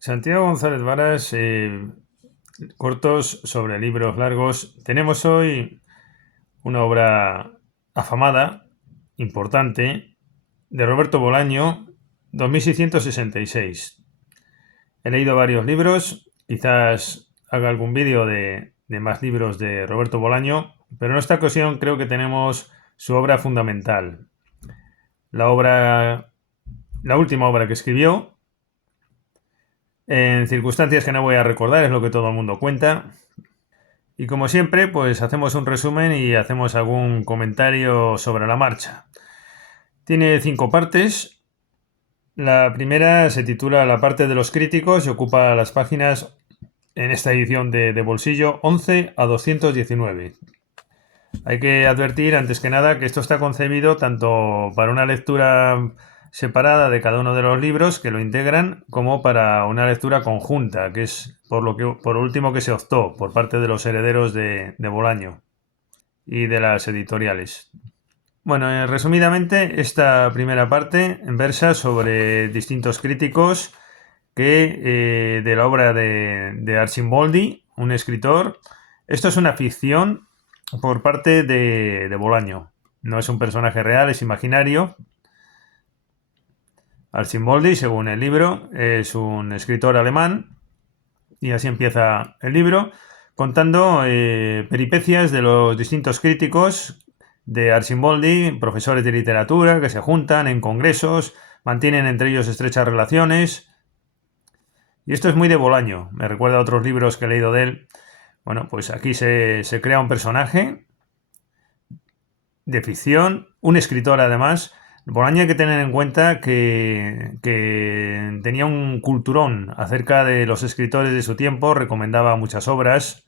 Santiago González Varas, cortos sobre libros largos. Tenemos hoy una obra afamada, importante, de Roberto Bolaño, 2666. He leído varios libros, quizás haga algún vídeo de más libros de Roberto Bolaño, pero en esta ocasión creo que tenemos su obra fundamental. La última obra que escribió, en circunstancias que no voy a recordar, es lo que todo el mundo cuenta. Y como siempre, pues hacemos un resumen y hacemos algún comentario sobre la marcha. Tiene 5 partes. La primera se titula La parte de los críticos y ocupa las páginas, en esta edición de bolsillo, 11 a 219. Hay que advertir, antes que nada, que esto está concebido tanto para una lectura separada de cada uno de los libros que lo integran, como para una lectura conjunta, que es por último que se optó por parte de los herederos de Bolaño y de las editoriales. Bueno, resumidamente, esta primera parte versa sobre distintos críticos de la obra de Arcimboldi, un escritor. Esto es una ficción por parte de Bolaño. No es un personaje real, es imaginario. Arcimboldi, según el libro, es un escritor alemán, y así empieza el libro, contando peripecias de los distintos críticos de Arcimboldi, profesores de literatura que se juntan en congresos, mantienen entre ellos estrechas relaciones. Y esto es muy de Bolaño, me recuerda a otros libros que he leído de él. Bueno, pues aquí se crea un personaje de ficción, un escritor además. Bolaño hay que tener en cuenta que tenía un culturón acerca de los escritores de su tiempo, recomendaba muchas obras.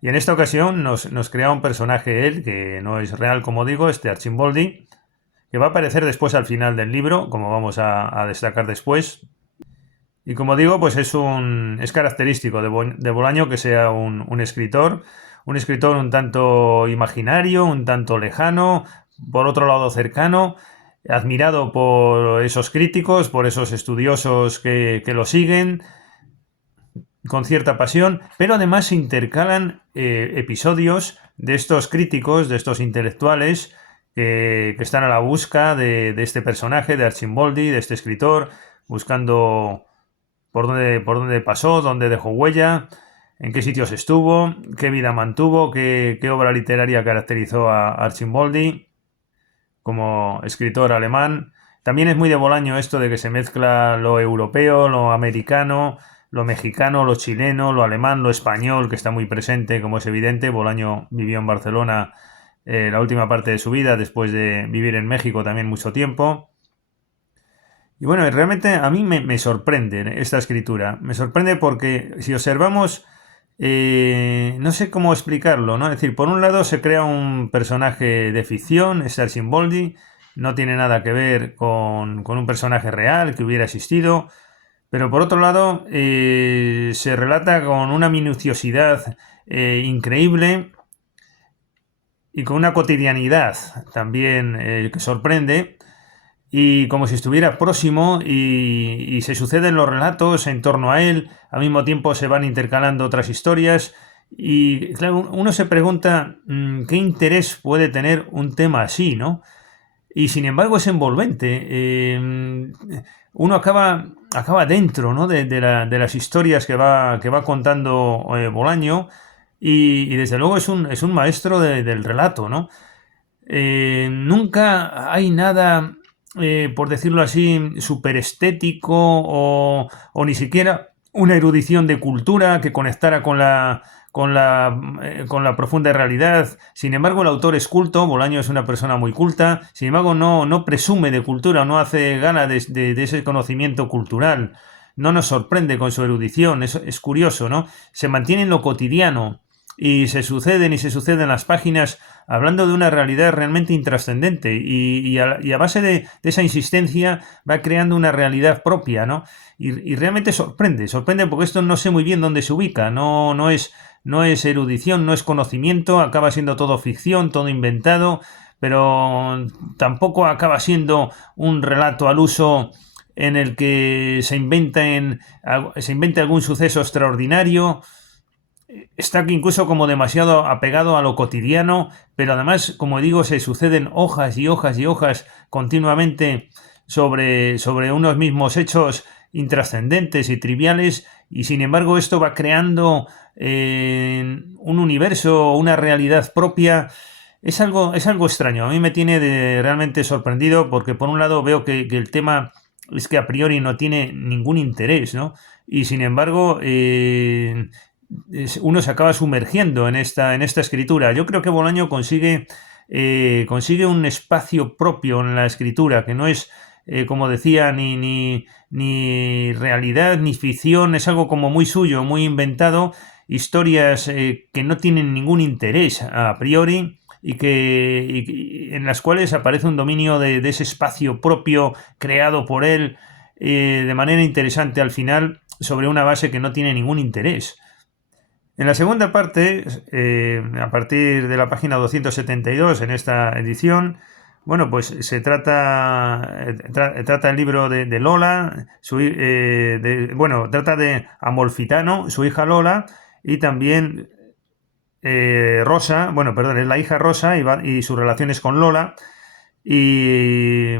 Y en esta ocasión nos crea un personaje él, que no es real, como digo, este Arcimboldi, que va a aparecer después al final del libro, como vamos a destacar después. Y como digo, pues es característico de Bolaño que sea un escritor un tanto imaginario, un tanto lejano, por otro lado cercano, admirado por esos críticos, por esos estudiosos que lo siguen con cierta pasión, pero además se intercalan episodios de estos críticos, de estos intelectuales que están a la busca de este personaje, de Arcimboldi, de este escritor, buscando por dónde pasó, dónde dejó huella, en qué sitios estuvo, qué vida mantuvo, qué obra literaria caracterizó a Arcimboldi como escritor alemán. También es muy de Bolaño esto de que se mezcla lo europeo, lo americano, lo mexicano, lo chileno, lo alemán, lo español, que está muy presente, como es evidente. Bolaño vivió en Barcelona la última parte de su vida, después de vivir en México también mucho tiempo. Y bueno, realmente a mí me sorprende esta escritura. Me sorprende porque si observamos, no sé cómo explicarlo, ¿no? Es decir, por un lado se crea un personaje de ficción, es Arcimboldi, no tiene nada que ver con un personaje real que hubiera existido, pero por otro lado se relata con una minuciosidad increíble y con una cotidianidad también que sorprende, y como si estuviera próximo y se suceden los relatos en torno a él, al mismo tiempo se van intercalando otras historias y claro, uno se pregunta qué interés puede tener un tema así, ¿no? Y sin embargo es envolvente. Uno acaba dentro, ¿no? de las historias que va contando Bolaño, y desde luego es un maestro del relato, ¿no? Nunca hay nada, por decirlo así, súper estético o ni siquiera una erudición de cultura que conectara con la profunda realidad. Sin embargo, el autor es culto, Bolaño es una persona muy culta, sin embargo no presume de cultura, no hace gala de ese conocimiento cultural. No nos sorprende con su erudición, es curioso, ¿no? Se mantiene en lo cotidiano y se suceden las páginas hablando de una realidad realmente intrascendente y a base de esa insistencia va creando una realidad propia, ¿no? Y realmente sorprende porque esto no sé muy bien dónde se ubica, no es erudición, no es conocimiento, acaba siendo todo ficción, todo inventado, pero tampoco acaba siendo un relato al uso en el que se inventa algún suceso extraordinario. Está incluso como demasiado apegado a lo cotidiano, pero además, como digo, se suceden hojas y hojas y hojas continuamente sobre unos mismos hechos intrascendentes y triviales, y sin embargo esto va creando un universo, una realidad propia. Es algo extraño. A mí me tiene realmente sorprendido porque por un lado veo que el tema es que a priori no tiene ningún interés, ¿no? Y sin embargo, uno se acaba sumergiendo en esta escritura. Yo creo que Bolaño consigue un espacio propio en la escritura, que no es, como decía, ni realidad ni ficción, es algo como muy suyo, muy inventado, historias que no tienen ningún interés a priori y en las cuales aparece un dominio de ese espacio propio creado por él de manera interesante al final sobre una base que no tiene ningún interés. En la segunda parte, a partir de la página 272 en esta edición, bueno, pues se trata el libro de Lola, trata de Amalfitano, su hija Lola, y también Rosa, bueno, perdón, es la hija Rosa y sus relaciones con Lola, y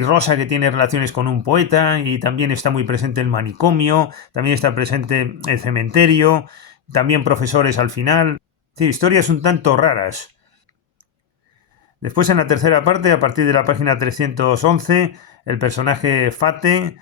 Rosa que tiene relaciones con un poeta, y también está muy presente el manicomio, también está presente el cementerio, también profesores al final. Sí, historias un tanto raras. Después en la tercera parte, a partir de la página 311, el personaje Fate,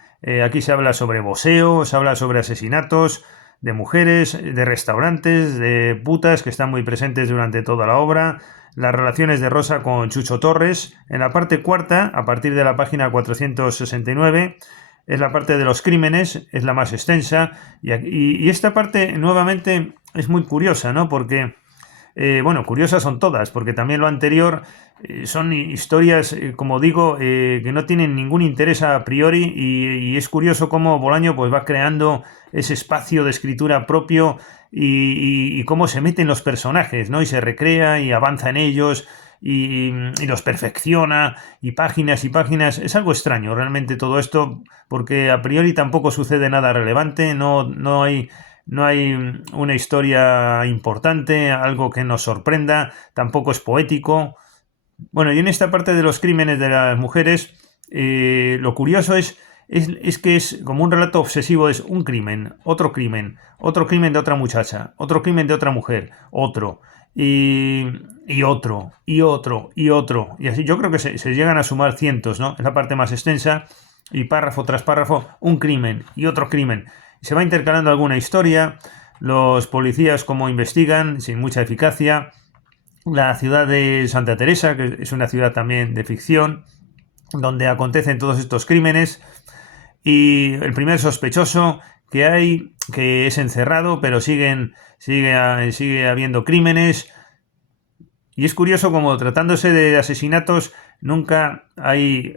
aquí se habla sobre boxeo, se habla sobre asesinatos de mujeres, de restaurantes, de putas que están muy presentes durante toda la obra, las relaciones de Rosa con Chucho Torres. En la parte cuarta, a partir de la página 469, es la parte de los crímenes, es la más extensa, y esta parte nuevamente es muy curiosa, ¿no? Porque, curiosas son todas, porque también lo anterior son historias, como digo, que no tienen ningún interés a priori, y es curioso cómo Bolaño pues va creando ese espacio de escritura propio y cómo se mete en los personajes, ¿no? Y se recrea y avanza en ellos y los perfecciona y páginas y páginas. Es algo extraño realmente todo esto porque a priori tampoco sucede nada relevante, no hay una historia importante, algo que nos sorprenda, tampoco es poético. Bueno, y en esta parte de los crímenes de las mujeres, lo curioso es que es como un relato obsesivo, es un crimen, otro crimen de otra muchacha, otro crimen de otra mujer, otro, y otro, y otro, y otro. Y así yo creo que se llegan a sumar cientos, ¿no? Es la parte más extensa, y párrafo tras párrafo, un crimen y otro crimen. Se va intercalando alguna historia, los policías como investigan, sin mucha eficacia. La ciudad de Santa Teresa, que es una ciudad también de ficción, donde acontecen todos estos crímenes, y el primer sospechoso que hay, que es encerrado, pero sigue habiendo crímenes, y es curioso como tratándose de asesinatos nunca hay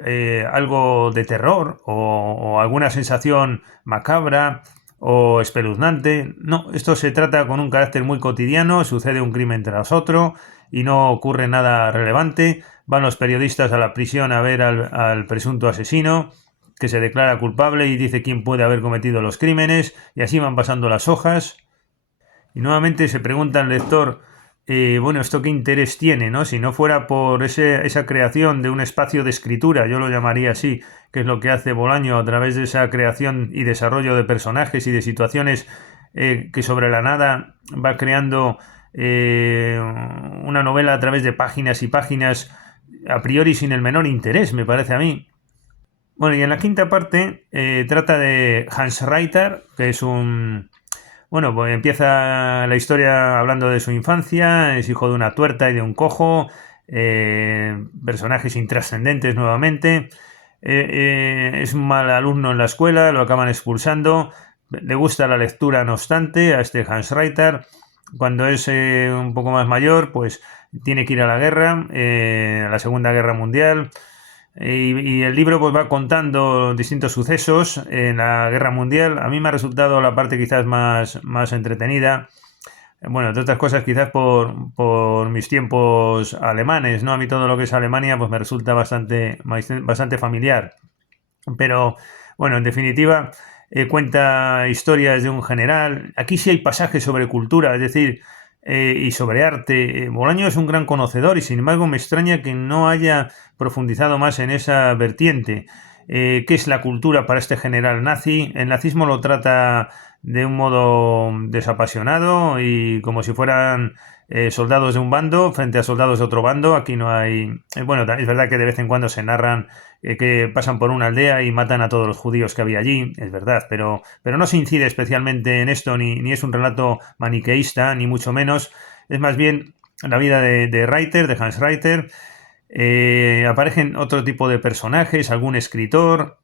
algo de terror o alguna sensación macabra o espeluznante. No, esto se trata con un carácter muy cotidiano, sucede un crimen tras otro y no ocurre nada relevante. Van los periodistas a la prisión a ver al presunto asesino, que se declara culpable y dice quién puede haber cometido los crímenes, y así van pasando las hojas. Y nuevamente se pregunta al lector, ¿esto qué interés tiene, no? Si no fuera por esa creación de un espacio de escritura, yo lo llamaría así, que es lo que hace Bolaño a través de esa creación y desarrollo de personajes y de situaciones que sobre la nada va creando una novela a través de páginas y páginas, a priori sin el menor interés, me parece a mí. Bueno, y en la quinta parte trata de Hans Reiter, que es un... Bueno, pues empieza la historia hablando de su infancia, es hijo de una tuerta y de un cojo, personajes intrascendentes nuevamente, es un mal alumno en la escuela, lo acaban expulsando, le gusta la lectura no obstante a este Hans Reiter. Cuando es un poco más mayor, pues tiene que ir a la guerra, a la Segunda Guerra Mundial. Y el libro pues va contando distintos sucesos en la Guerra Mundial. A mí me ha resultado la parte quizás más entretenida. Bueno, entre otras cosas quizás por mis tiempos alemanes, ¿no? A mí todo lo que es Alemania pues me resulta bastante familiar. Pero bueno, en definitiva, cuenta historias de un general. Aquí sí hay pasajes sobre cultura, es decir, y sobre arte. Bolaño es un gran conocedor y sin embargo me extraña que no haya profundizado más en esa vertiente. ¿Qué es la cultura para este general nazi? El nazismo lo trata de un modo desapasionado y como si fueran soldados de un bando frente a soldados de otro bando. Aquí no hay... bueno, es verdad que de vez en cuando se narran que pasan por una aldea y matan a todos los judíos que había allí, es verdad, pero no se incide especialmente en esto, ni es un relato maniqueísta, ni mucho menos. Es más bien la vida de Reiter, de Hans Reiter. Aparecen otro tipo de personajes, algún escritor,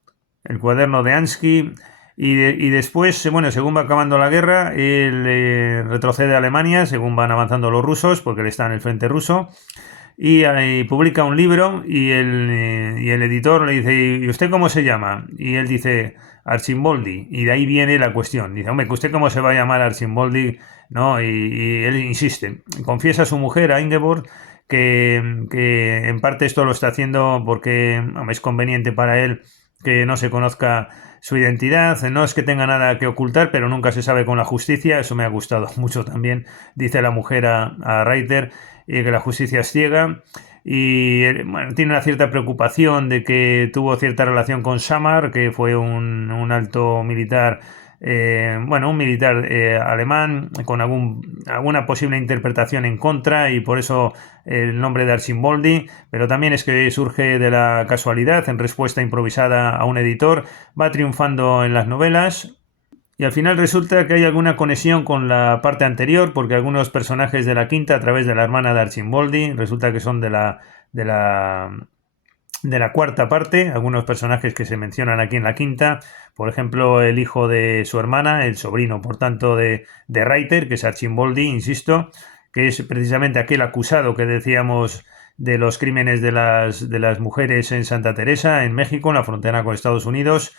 el cuaderno de Ansky. Y después, bueno, según va acabando la guerra, él retrocede a Alemania, según van avanzando los rusos, porque él está en el frente ruso, y publica un libro y el editor le dice, ¿y usted cómo se llama? Y él dice, Archimboldi. Y de ahí viene la cuestión. Dice, hombre, ¿usted cómo se va a llamar Archimboldi? ¿No? Y él insiste. Confiesa a su mujer, a Ingeborg, que en parte esto lo está haciendo porque hombre, es conveniente para él que no se conozca su identidad. No es que tenga nada que ocultar, pero nunca se sabe con la justicia. Eso me ha gustado mucho también, dice la mujer a Reiter, que la justicia es ciega y bueno, tiene una cierta preocupación de que tuvo cierta relación con Samar, que fue un alto militar, bueno, un militar alemán con alguna posible interpretación en contra y por eso el nombre de Archimboldi, pero también es que surge de la casualidad en respuesta improvisada a un editor, va triunfando en las novelas. Y al final resulta que hay alguna conexión con la parte anterior, porque algunos personajes de la quinta, a través de la hermana de Archimboldi, resulta que son de la, de la cuarta parte, algunos personajes que se mencionan aquí en la quinta, por ejemplo, el hijo de su hermana, el sobrino, por tanto, de Reiter, que es Archimboldi, insisto, que es precisamente aquel acusado que decíamos de los crímenes de las mujeres en Santa Teresa, en México, en la frontera con Estados Unidos.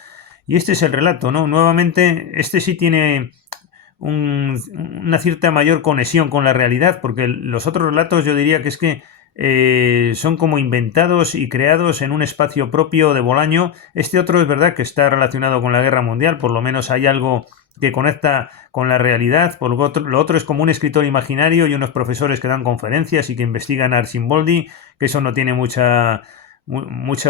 Y este es el relato, ¿no? Nuevamente, este sí tiene una cierta mayor conexión con la realidad, porque los otros relatos yo diría que es que son como inventados y creados en un espacio propio de Bolaño. Este otro es verdad que está relacionado con la Guerra Mundial, por lo menos hay algo que conecta con la realidad, por lo otro es como un escritor imaginario y unos profesores que dan conferencias y que investigan a Archimboldi, que eso no tiene mucha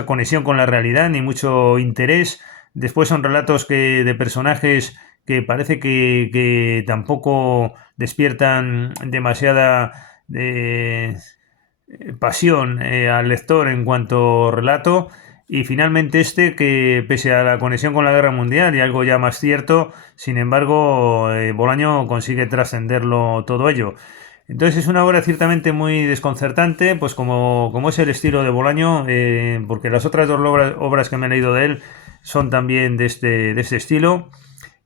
conexión con la realidad ni mucho interés. Después son relatos de personajes que parece que tampoco despiertan demasiada pasión al lector en cuanto relato. Y finalmente este, que pese a la conexión con la guerra mundial y algo ya más cierto, sin embargo, Bolaño consigue trascenderlo todo ello. Entonces es una obra ciertamente muy desconcertante, pues como es el estilo de Bolaño, porque las otras dos obras que me he leído de él son también de este estilo.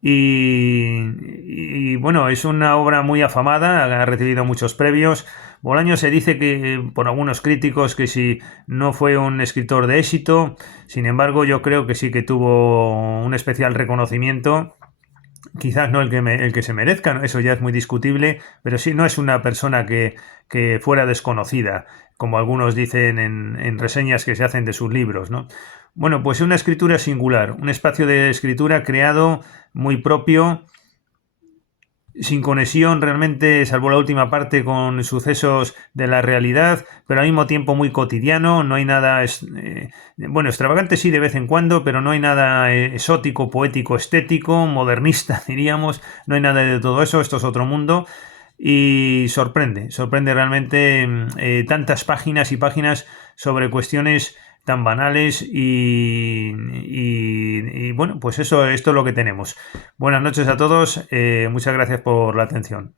Y bueno, es una obra muy afamada, ha recibido muchos premios. Bolaño se dice que por algunos críticos que si no fue un escritor de éxito, sin embargo yo creo que sí que tuvo un especial reconocimiento, quizás no el que se merezca, ¿no? Eso ya es muy discutible, pero sí no es una persona que fuera desconocida, como algunos dicen en reseñas que se hacen de sus libros, ¿no? Bueno, pues una escritura singular, un espacio de escritura creado muy propio, sin conexión realmente, salvo la última parte con sucesos de la realidad, pero al mismo tiempo muy cotidiano, no hay nada, bueno, extravagante sí de vez en cuando, pero no hay nada exótico, poético, estético, modernista, diríamos, no hay nada de todo eso, esto es otro mundo. Y sorprende realmente tantas páginas y páginas sobre cuestiones tan banales y bueno, pues eso, esto es lo que tenemos. Buenas noches a todos, muchas gracias por la atención.